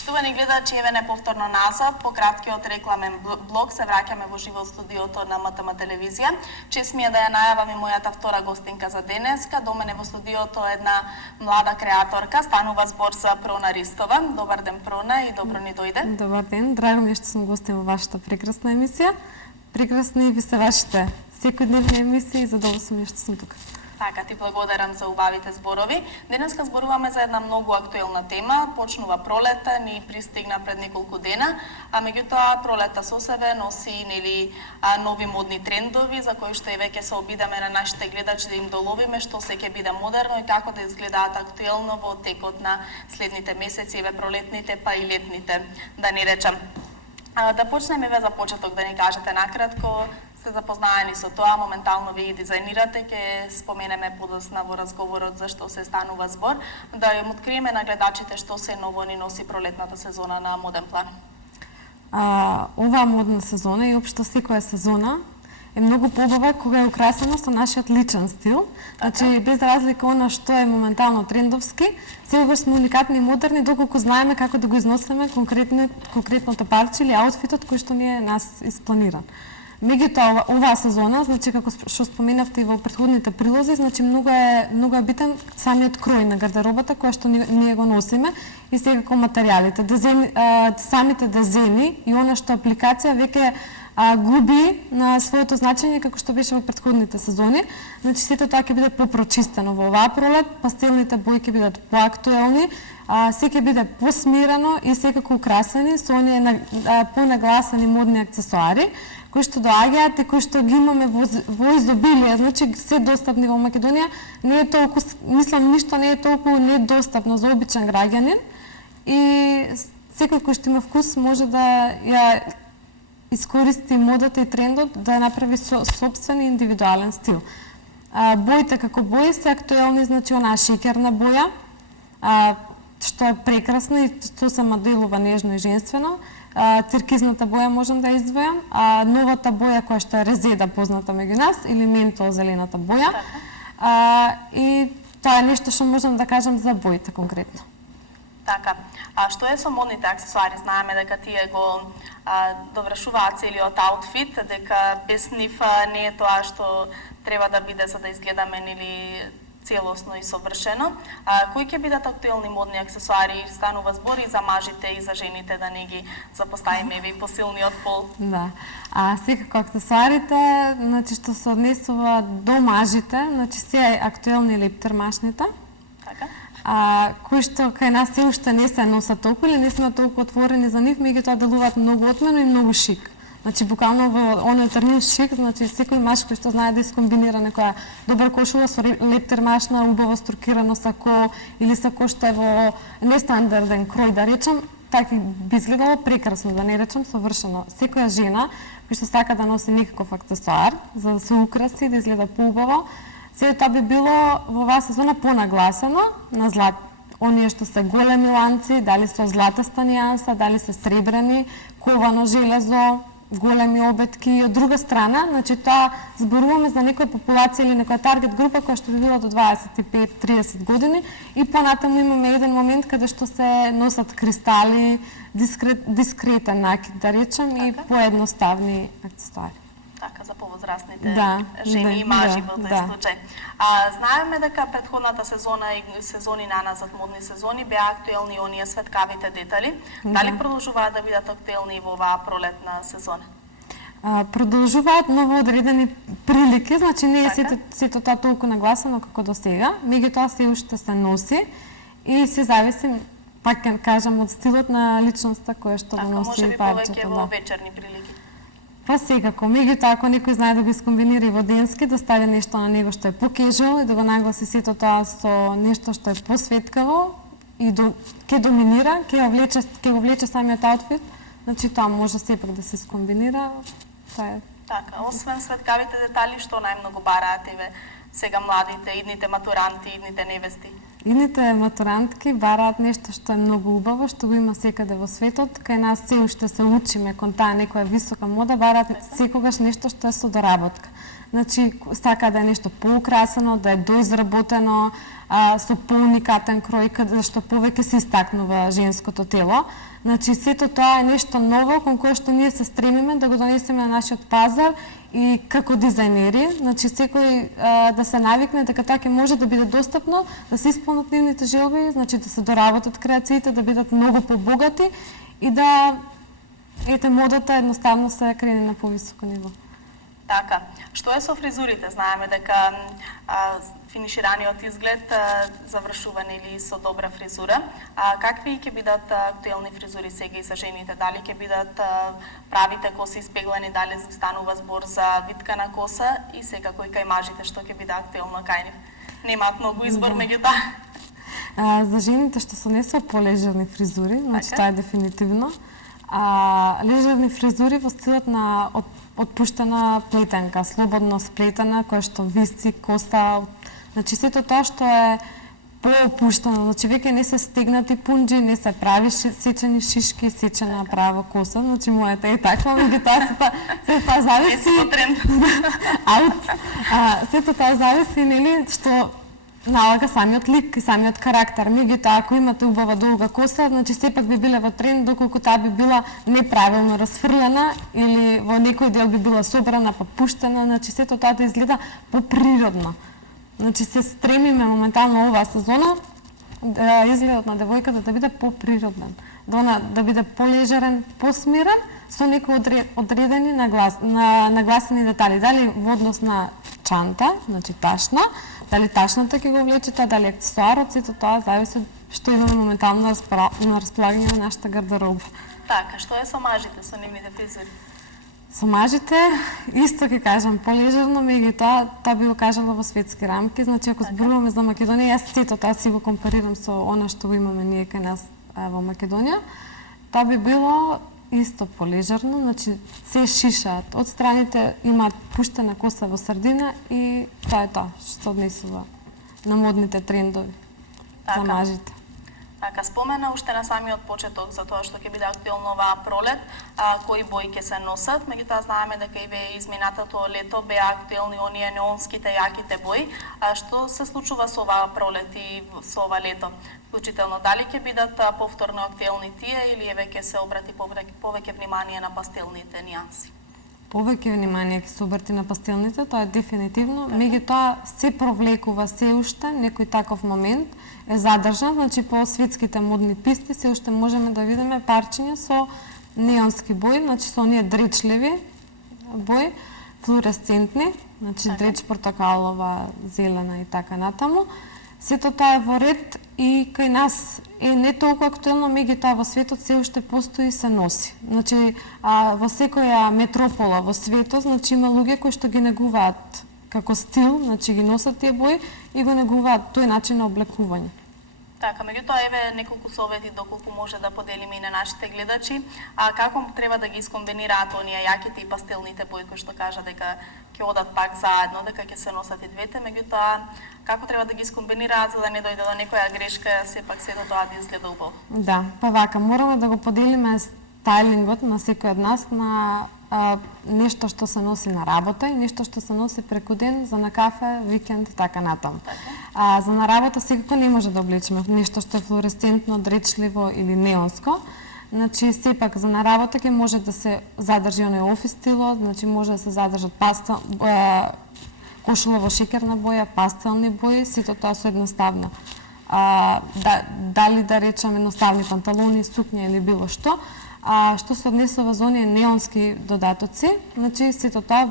Поштувани гледачи, еве неповторно назад, по краткиот рекламен блок се враќаме во живо студиото на МТМ телевизија. Чест ми е да ја најавам и мојата втора гостинка за денеска. До мене во студиото една млада креаторка, станува збор за Прона Ристова. Добар ден, Прона, и добро ни дојде. Добар ден, драго ми е што сум гостин во вашата прекрасна емисија. Прекрасни ви се вашите секојдневни емисии и задоволство ми е што сум тука. Така, ти благодарам за убавите зборови. Денеска зборуваме за една многу актуелна тема. Почнува пролета, ни пристигна пред неколку дена, а меѓутоа пролета со себе носи нови модни трендови за кои што и веќе се обидаме на нашите гледачи да им доловиме што се ќе биде модерно и како да изгледаат актуелно во текот на следните месеци, еве пролетните па и летните, да ни речам. Да почнеме еве за почеток, да ни кажете накратко. Сте запознаени со тоа, моментално ви дизајнирате, ќе споменеме подосна во разговорот за што се станува збор, да им откриеме на гледачите што се ново ни носи пролетната сезона на моден план. Оваа модна сезона и општо секоја сезона е многу побава кога е украсена со нашиот личен стил. Значи, без разлика она што е моментално трендовски, секогаш сме уникатни и модерни доколку знаеме како да го износиме конкретното парче или аутфитот кој што ни е нас испланиран. Меѓутоа, оваа сезона, значи како што споменавте и во претходните прилози, значи многу е битен самиот крој на гардеробата која што ние го носиме и секако материјалите, самите дизајни и она што апликација веќе губи на своето значење како што беше во претходните сезони. Значи сето тоа ќе биде попрочистено во оваа пролет, пастелните бои ќе бидат поактуелни, се ќе биде посмирено и секако украсени со оние понагласени модни аксесуари кои што доаѓаат и кои што ги имаме во изобилие, значи се достапни во Македонија, не е толку, мислам, ништо не е толку недостапно за обичен граѓанин и секој кој што има вкус може да ја искористи модата и трендот да направи собствен и индивидуален стил. Боите како бои се актуелни, значи онаа шеќерна боја, што е прекрасна и што се моделува нежно и женствено. Циркизната боја можам да издвојам, новата боја која што е резеда позната меѓу нас или ментол зелената боја. И тоа е нешто што можам да кажам за боите конкретно. Така. А што е со модните аксесуари? Знаеме дека тие го довршуваат целиот аутфит, дека без нив не е тоа што треба да биде за да изгледаме или целосно и совршено. Кои ќе бидат актуелни модни аксесуари? Станува збор и за мажите и за жените, да не ги запоставиме и посилниот пол. Да. Секако аксесуарите, значи што се однесува до мажите, значи се актуелни лептермашните. Така. Кои што кај нас се уште не се носат толку или не сме толку отворени за нив, меѓутоа делуваат многу отмено и многу шик. Значи буквално во оној термин шик, значи секој маж кој што знае да искомбинира некоја добра кошула со лептермашна, убаво струкирано сако или сако што е во нестандарден крој, да речем, така би изгледало прекрасно, да не речем совршено. Секоја жена кој што сака да носи некаков аксесуар за да се украси, да изгледа поубаво, сето тоа би било во оваа сезона понагласено на оние што се големи ланци, дали со златаста нијанса, дали се сребрени, ковано железо, големи обетки. Од друга страна, значи тоа зборуваме за некоја популација или некоја таргет група која што би била до 25-30 години и понатаму имаме еден момент каде што се носат кристали, дискретен накид, да речем, и поедноставни аксесуари. Така, за повозрастните жени и мажи во тој случај. Знаеме дека претходната сезона и сезони наназад, модни сезони, беа актуелни оние светкавите детали. Дали продолжуваат да бидат актуелни во оваа пролетна сезона? Продолжуваат, но во одредени прилики, значи не е сето тоа толку нагласено како до сега, меѓутоа се уште се носи и се зависи, пак ќе кажам, од стилот на личноста која што го носи парчето. Така, може би повеќе во вечерни прилики. Па секако, меѓутоа ако некој знае да го искомбинира и во денски, да стави нешто на него што е покежуал и да го нагласи сето тоа со нешто што е посветкаво и ќе доминира, ќе го влече самиот аутфит, значи тоа може сепак да се искомбинира. Тоа е. Така, освен светкавите детали, што најмногу бараат сега младите, идните матуранти, идните невести? Идните матурантки бараат нешто што е многу убаво, што го има секаде во светот. Кај нас се уште се учиме кон таа некоја висока мода, бараат секогаш нешто што е со доработка. Значи, сака да е нешто поукрасено, да е доизработено, со поуникатен крој, каде што повеќе се истакнува женското тело. Значи, сето тоа е нешто ново кон кое што ние се стремиме да го донесеме на нашиот пазар и како дизајнери. Значи, секој да се навикне дека тоа ќе може да биде достапно, да се исполнат нивните желби, значи да се доработат креациите, да бидат многу побогати и да модата едноставно се крени на повисоко ниво. Така, што е со фризурите? Знаеме дека финишираниот изглед завршува или со добра фризура. Какви ќе бидат актуелни фризури сега и за жените? Дали ќе бидат правите коси испеглани, дали станува збор за виткана коса и секако и кај мажите што ќе биде актуелно кај нив? Немаат многу избор меѓутоа. За жените што се не со полежерни фризури, значи тоа е дефинитивно. Лежерни фризури во стилот на отпуштена плетенка, слободно сплетена, која што виси коса, значи сето тоа што е поопуштено, значи веќе не се стегнати пунџи, не се прави сечени шишки, сечена права коса, значи мојата е таква, меѓутоа сето тоа зависи сето тоа зависи нели што налага самиот лик и самиот карактер. Меѓутоа, ако имате убава долга коса, значи сепак би биле во тренд доколку таа би била неправилно расфрлена или во некој дел би била собрана па пуштена, значи сето тоа да изгледа поприродно. Значи се стремиме моментално оваа сезона изгледот на девојката да биде поприроден, да биде полежерен, посмирен, со некои одредени нагласени детали, дали во однос на чанта, значи ташна, дали ташната ќе го влечете, дали аксесуарот, сето тоа зависи од што имаме моментално на располагање на нашата гардероба. Така, што е со мажите, со нивните фризури? Со мажите, исто ќе кажам, полежерно, меѓутоа, тоа би го кажала во светски рамки, значи ако зборуваме за Македонија, јас сето тоа си го компарирам со она што го имаме ние кај нас во Македонија, тоа би било исто полежерно, значи се шишаат. Од страните имаат пуштена коса во средина и тоа е тоа што се однесува на модните трендови за мажите. Така, спомена уште на самиот почеток за тоа што ќе биде актуелно оваа пролет, кои бои ќе се носат, меѓутоа знаеме дека и ве изминатото лето беа актуелни оние неонските јаките бои. Што се случува со оваа пролет и со ова лето? Вклучително, дали ќе бидат повторно актуелни тие или еве ќе се обрати повеќе внимание на пастелните нијанси? Повеќе внимание ќе се обрати на пастелните, тоа е дефинитивно, меѓутоа се провлекува се уште некој таков момент е задржан, значи по светските модни писти се уште можеме да видиме парчиња со неонски бои, значи со оние дречливи бои, флуоресцентни, значи дреч портокалова, зелена и така натаму. Сето тоа е во ред и кај нас е не толку актуелно, меѓутоа во светот се уште постои и се носи. Значи во секоја метропола во светот, значи има луѓе кои што ги негуваат како стил, значи ги носат тие бои и го негуваат тој начин на облекување. Така, меѓутоа еве неколку совети доколку може да поделиме и на нашите гледачи, како треба да ги искомбинираат оние јаките и пастелните бои кои што кажа дека ќе одат пак заедно, дека ќе се носат и двете, меѓутоа како треба да ги искомбинираат за да не дојде до некоја грешка, сепак сето тоа да изгледа убаво. Да, па вака, мораме да го поделиме стайлингот на секој од нас на нешто што се носи на работа и нешто што се носи преку ден за на кафе, викенд и така натаму. За на работа секако не може да облечеме нешто што е флуоресцентно, дречливо или неонско. Значи сепак за на работа ќе може да се задржи оној офис стилот, значи може да се задржат кошула во шеќерна боја, пастелни бои, сето тоа со едноставно. Дали да речеме едноставни панталони, сукња или било што. Што се однесува за оние неонски додатоци, значи сето тоа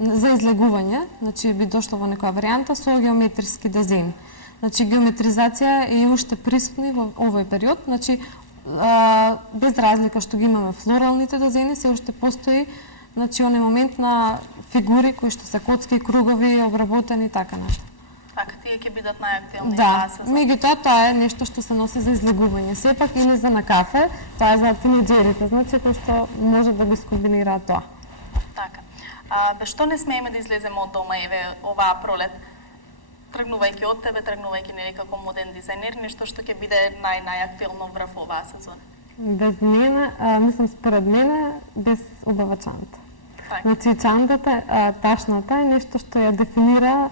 за излегување, значи би дошло во некоја варијанта со геометриски дизајн. Значи геометризација е уште присутна во овој период, значи без разлика што ги имаме флоралните дизајни, се уште постои значи оној момент на фигури кои што се коцки, кругови, обработени и така натаму. Така, тие ќе бидат најактуелни да, меѓутоа тоа е нешто што се носи за излегување. Сепак или за на кафе, тоа е за тинеџерите, значи кои што може да го искомбинираат тоа. Така. Без што не смееме да излеземе од дома еве оваа пролет? Тргнувајќи од тебе, тргнувајќи нели како моден дизајнер, нешто што ќе биде најактуелно врв оваа сезона. Без мене, мислам според мене, без убава чанта. Значи чантата, ташната е нешто што ја дефинира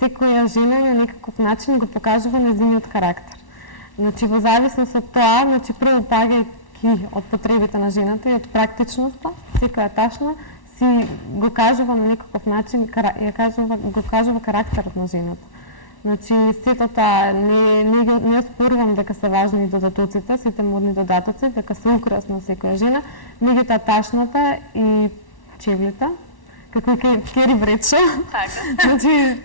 секоја жена на некаков начин го покажува нејзиниот карактер. Значи, во зависност од тоа, значи, прво пагајќи од потребите на жената и од практичноста, секоја ташна си го кажува на некаков начин, го кажува карактерот на жената. Значи, сето тоа, не спорувам дека се важни и додатоците, сите модни додатоци, дека се украсно секоја жена, меѓутоа ташната и чевлите, како и Кери Бредшо, значи,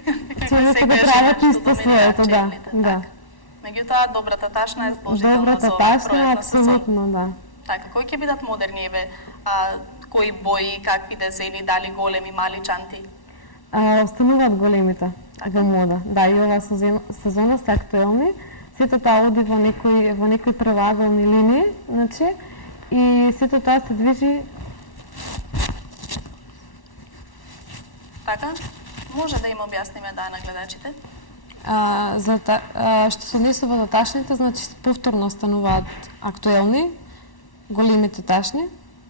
чевлите го прават исто своето, да. Меѓутоа, добрата ташна е зложителна добрата за ташна, пројавна сезон. апсолутно, да. Така, кои ќе бидат модерни, кои бои, какви дизајни, дали големи, мали чанти? Остануваат големите во мода. Да, и ова сезона се актуелни. Сето тоа оди во некои правилни линии, значи, и сето тоа се движи. Така, може да им објасниме на гледачите? Што се однесува до ташните, значи повторно стануваат актуелни големите ташни.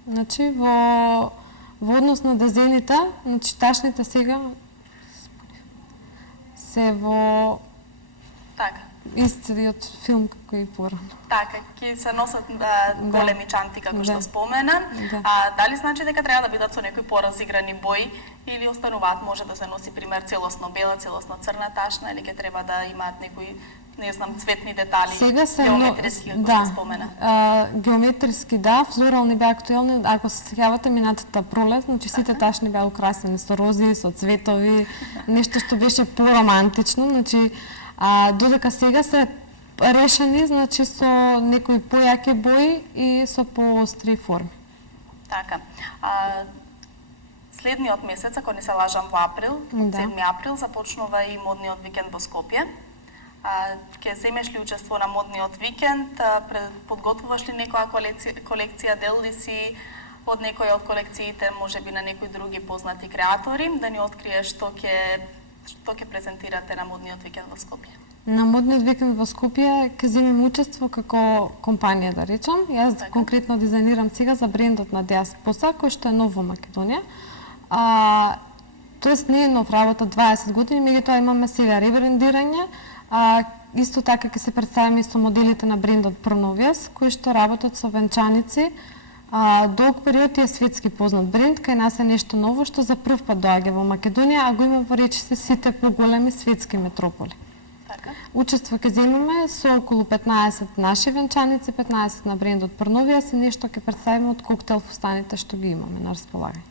Значи во однос на дизајните, значи ташните сега се во истиот филм како и порано. Така, ќе се носат големи чанти како што спомена. Да. Дали значи дека треба да бидат со некои поразиграни бои или остануваат, може да се носи пример целосно бела, целосно црна ташна, или ќе треба да имаат некои, не знам, цветни детали, сега се геометриски, како што спомена? Геометриски, да, флорални беа актуелни. Ако се сеќавате минатата пролет, значи сите ташни беа украсени со рози, со цветови, нешто што беше поромантично, значи додека сега се решени, значи со некои појаки бои и со поостри форми. Така. Следниот месец, ако не се лажам, во април, 7 април, започнува и модниот викенд во Скопје. Ќе земеш ли учество на модниот викенд? Подготвуваш ли некоја колекција? Дел ли си од некоја од колекциите, можеби на некои други познати креатори, да ни откриеш што ќе презентирате на модниот викенд во Скопје? На модниот викенд во Скопје ќе земем учество како компанија, да речам. Јас конкретно дизајнирам сега за брендот на Деас Поса, кој што е нов во Македонија. Тоест не е нов, работа 20 години, меѓутоа имаме сега ребрендирање. Исто така ќе се представиме и со моделите на брендот Pronovias, кои што работат со венчаници. Долг период е светски познат бренд, кај нас е нешто ново што за прв пат доаѓа во Македонија, а го има во речиси сите поголеми светски метрополи. Учество ќе земеме со околу 15 наши венчаници, 15 на брендот Pronovias и нешто ќе представиме од коктел фустаните што ги имаме на располагање.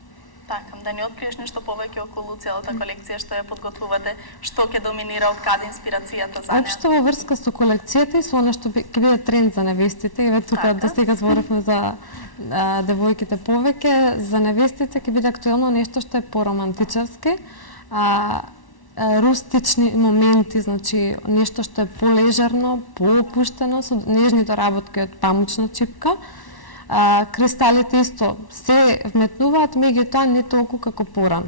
Така, да ни откриеш нешто повеќе околу целата колекција што ја подготвувате, што ќе доминира, од каде инспирацијата за неа? Општо во врска со колекцијата и со она што ќе биде тренд за невестите, и тука да сега зборавме за девојките повеќе, за невестите ќе биде актуелно нешто што е поромантичарски, рустични моменти, значи нешто што е полежарно, поопуштено, со нежни доработки од памучна чипка. Кристалите исто се вметнуваат, меѓутоа не толку како порано.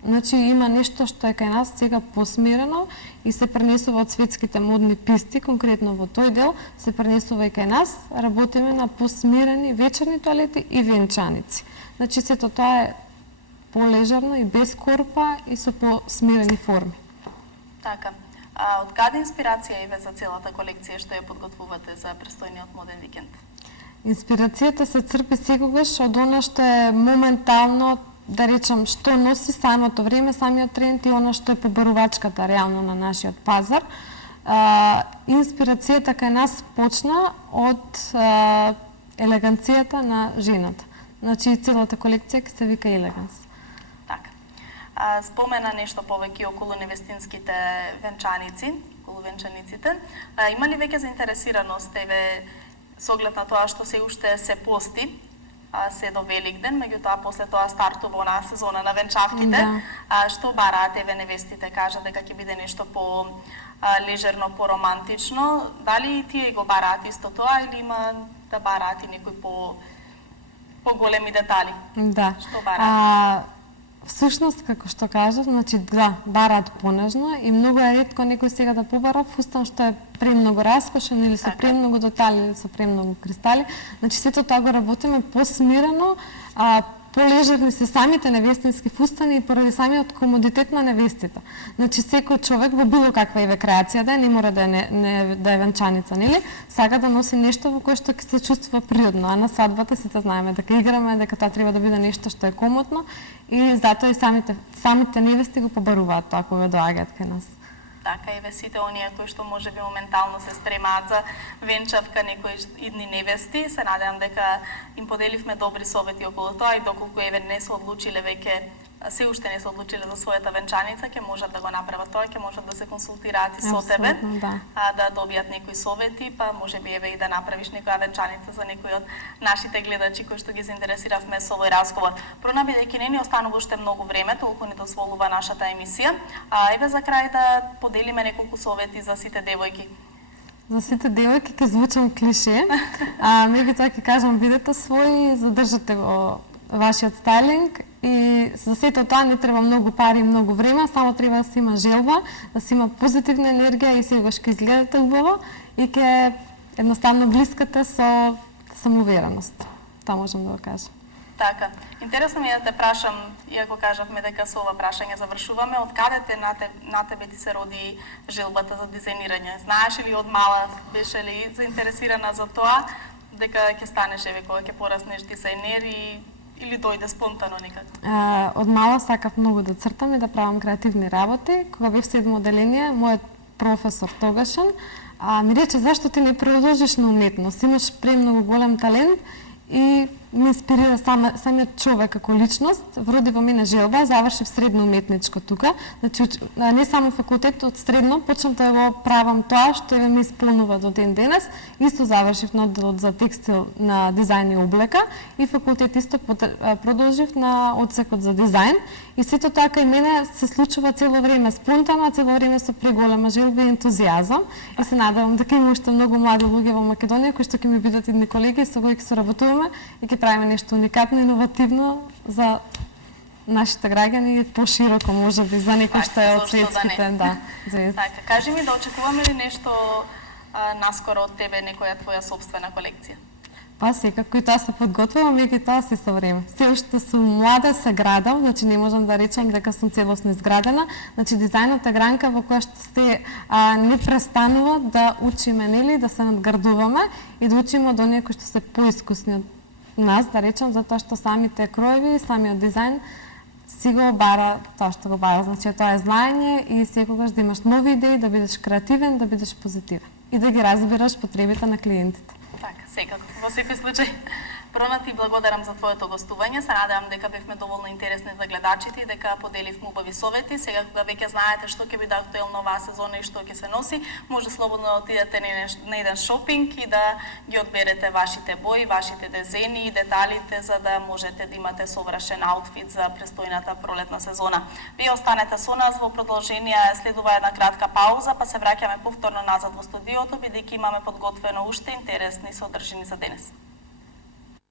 Значи има нешто што е кај нас сега посмирено и се пренесува од светските модни писти, конкретно во тој дел се пренесува и кај нас. Работиме на посмирени вечерни тоалети и венчаници. Значи сето тоа е полежарно и без корпа и со посмирени форми. Така. Од каде инспирација иве за целата колекција што ја подготвувате за престојниот моден викенд? Инспирацијата се црпи секогаш од она што е моментално, да речам, што носи самото време, самиот тренд и она што е побарувачката реално на нашиот пазар. Инспирацијата кај нас почна од елеганцијата на жената. Значи целата колекција ќе се вика Елеганс. Така. Спомена нешто повеќе околу невестинските венчаници, околу венчаниците. Има ли веќе заинтересираност еве со оглед на тоа што се уште се пости, се до Великден, меѓутоа после тоа стартува онаа сезона на венчавките. Што бараат еве невестите? Кажа дека ќе биде нешто по лежерно, поромантично. Дали тие го бараат исто тоа или има да бараат и некои поголеми детали? Да. Што бараат? Всушност, како што кажав, значи да, бараат понежно и многу е ретко некој сега да побара фустан што е премногу раскошен или со премногу детали или со премногу кристали. Значи сето тоа го работиме посмирено, полежерни се самите невестински фустани и поради самиот комодитет на невестите. Значи секој човек во било каква еве креација да е, не мора да е венчаница, нели? Сака да носи нешто во кое што ќе се чувствува природно, а на свадбата сите знаеме дека играме, дека тоа треба да биде нешто што е комотно и затоа и самите невести го побаруваат тоа кога доаѓаат кај нас. Така и сите оние кои што можеби моментално се спремаат за венчавка некои идни невести, се надевам дека им поделивме добри совети околу тоа и доколку еве не се одлучиле веќе се уште не се одлучиле за својата венчаница, ќе можат да го направат тоа, ќе можат да се консултираат и со тебе, да добијат некои совети, па можеби еве и да направиш некоја венчаница за некои од нашите гледачи кои што ги заинтересиравме со овој разговор. Прона бидејќи не ни останува уште многу време, толку ни дозволува нашата емисија, еве за крај да поделиме неколку совети за сите девојки. За сите девојки ќе звучам клише, меѓутоа ќе кажам бидете своји, задржате го вашиот стайлинг и за сето тоа не треба многу пари и многу време, само треба да се има желба, да се има позитивна енергија и сегаш ќе изгледате убаво и ќе едноставно блискате со самоувереност. Тоа можам да го кажам. Така. Интересно ми е да те прашам, иако кажавме дека со ова прашање завршуваме, од каде на тебе ти се роди желбата за дизајнирање? Знаеш ли од мала, беше ли заинтересирана за тоа, дека ќе станеш еве кога ќе пораснеш дизајнер или дојде спонтано некако? Од мала сакав многу да цртам и да правам креативни работи. Кога бев седмо оделение, мојот професор тогашен ми рече зашто ти не продолжиш на уметност, имаш премногу голем талент и ме инспирира самиот човек како личност, вроди во мене желба, завршив средно уметничко тука, значи не само факултет, од средно почнав да го правам тоа што ме исполнува до ден денес, исто завршив на одделот за текстил на дизајн и облека и факултет исто продолжив на одсекот за дизајн и сето тоа кај мене се случува цело време спонтано, цело време со преголема желба и ентузијазам и се надевам дека има уште многу млади луѓе во Македонија кои што ќе ми бидат идни колеги со кои ќе соработуваме и ќе правиме нешто уникатно, иновативно за нашите граѓани и пошироко можеби за некој што е од светските, звезди. Така, кажи ми да очекуваме ли нешто наскоро од тебе, некоја твоја собствена колекција? Па секако и тоа се подготвувам, меѓутоа се со време. Се уште сум млада, се градам, значи не можам да речам дека сум целосно изградена. Значи дизајнот е гранка во која што се не престанува да учиме, нели, да се надградуваме и да учиме од оние кои што се поискусни од нас, да речам, затоа што самите кроеви, самиот дизајн си го бара тоа што го бара. Значи тоа е знаење и секогаш да имаш нови идеи, да бидеш креативен, да бидеш позитивен и да ги разбираш потребите на клиентите. Така, секако. Во секој случај, Прона, ти благодарам за твоето гостување. Се надевам дека бевме доволно интересни за гледачите и дека поделивме убави совети. Сега кога веќе знаете што ќе биде актуелно оваа сезона и што ќе се носи, може слободно да отидете на еден шопинг и да ги одберете вашите бои, вашите дизајни и деталите за да можете да имате совршен аутфит за престојната пролетна сезона. Вие останете со нас, во продолжение следува една кратка пауза, па се враќаме повторно назад во студиото, бидејќи имаме подготвено уште интересни содржини за денес.